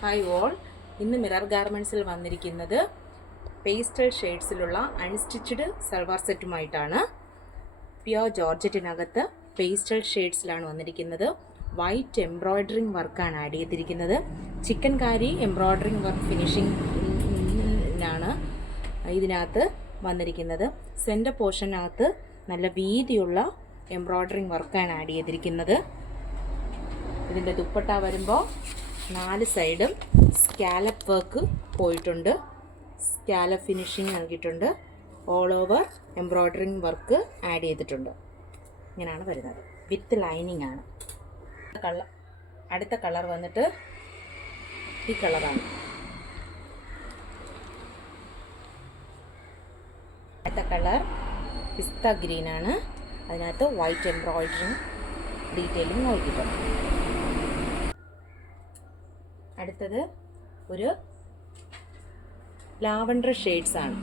Hi all, ഇന്ന് mirror ഗാർമെൻറ്റ്സിൽ വന്നിരിക്കുന്നത് പേസ്റ്റൽ ഷെയ്ഡ്സിലുള്ള അൺസ്റ്റിച്ച്ഡ് സൽവാർ സെറ്റുമായിട്ടാണ്. പ്യോർ ജോർജറ്റിനകത്ത് പേസ്റ്റൽ ഷെയ്ഡ്സിലാണ് വന്നിരിക്കുന്നത്. വൈറ്റ് എംബ്രോയ്ഡറിങ് വർക്കാണ് ആഡ് ചെയ്തിരിക്കുന്നത്. ചിക്കൻ കാരി എംബ്രോയ്ഡറിങ് വർക്ക് ഫിനിഷിംഗിനാണ് ഇതിനകത്ത് വന്നിരിക്കുന്നത്. സെൻറ്റർ പോർഷനകത്ത് നല്ല വീതിയുള്ള എംബ്രോയ്ഡറിങ് വർക്കാണ് ആഡ് ചെയ്തിരിക്കുന്നത്. ഇതിൻ്റെ ദുപ്പട്ട വരുമ്പോൾ 4 സൈഡും സ്കാലപ്പ് വർക്ക് പോയിട്ടുണ്ട്. സ്കാലപ്പ് ഫിനിഷിങ് നൽകിയിട്ടുണ്ട്. ഓൾ ഓവർ എംബ്രോയ്ഡറിങ് വർക്ക് ആഡ് ചെയ്തിട്ടുണ്ട്. ഇങ്ങനെയാണ് വരുന്നത്. വിത്ത് ലൈനിങ് ആണ്. അടുത്ത കളർ വന്നിട്ട് ഈ കളറാണ്. അടുത്ത കളർ പിസ്ത ഗ്രീൻ ആണ്. അതിനകത്ത് വൈറ്റ് എംബ്രോയ്ഡറിങ് ഡീറ്റെയിലിംഗ് നൽകിയിട്ടുണ്ട്. അടുത്തത് ഒരു ലാവൻഡർ ഷെയ്ഡ്സ് ആണ്.